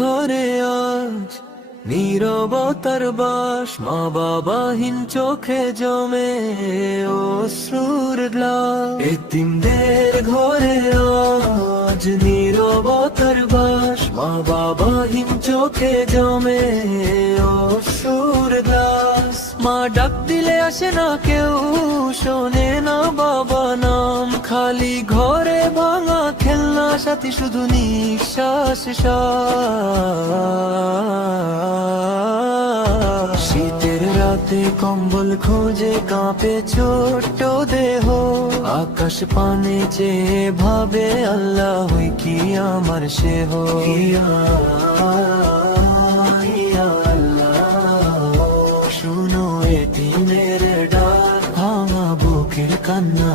ঘরে আজ নীরবতার বাস, মা বাবাহীন চোখে জমে অশ্রুর গ্লাস। এতিমদের ঘরে আজ নীরবতার বাস, মা বাবাহীন চোখে জমে অশ্রুর গ্লাস। মা ডাক দিলে আসে না কেউ, শোনে না বাবা নাম, খালি ঘরে ভাঙা খেলনা সাথী, শুধু নিঃশ্বাস। শীতের রাতে কম্বল খোঁজে কাঁপে ছোট্ট দেহ, আকাশ পানে চেয়ে ভাবে আল্লাহ কি আমার সেহ। শুনো এতিমের ডাক, ভাঙা বুকের কান্না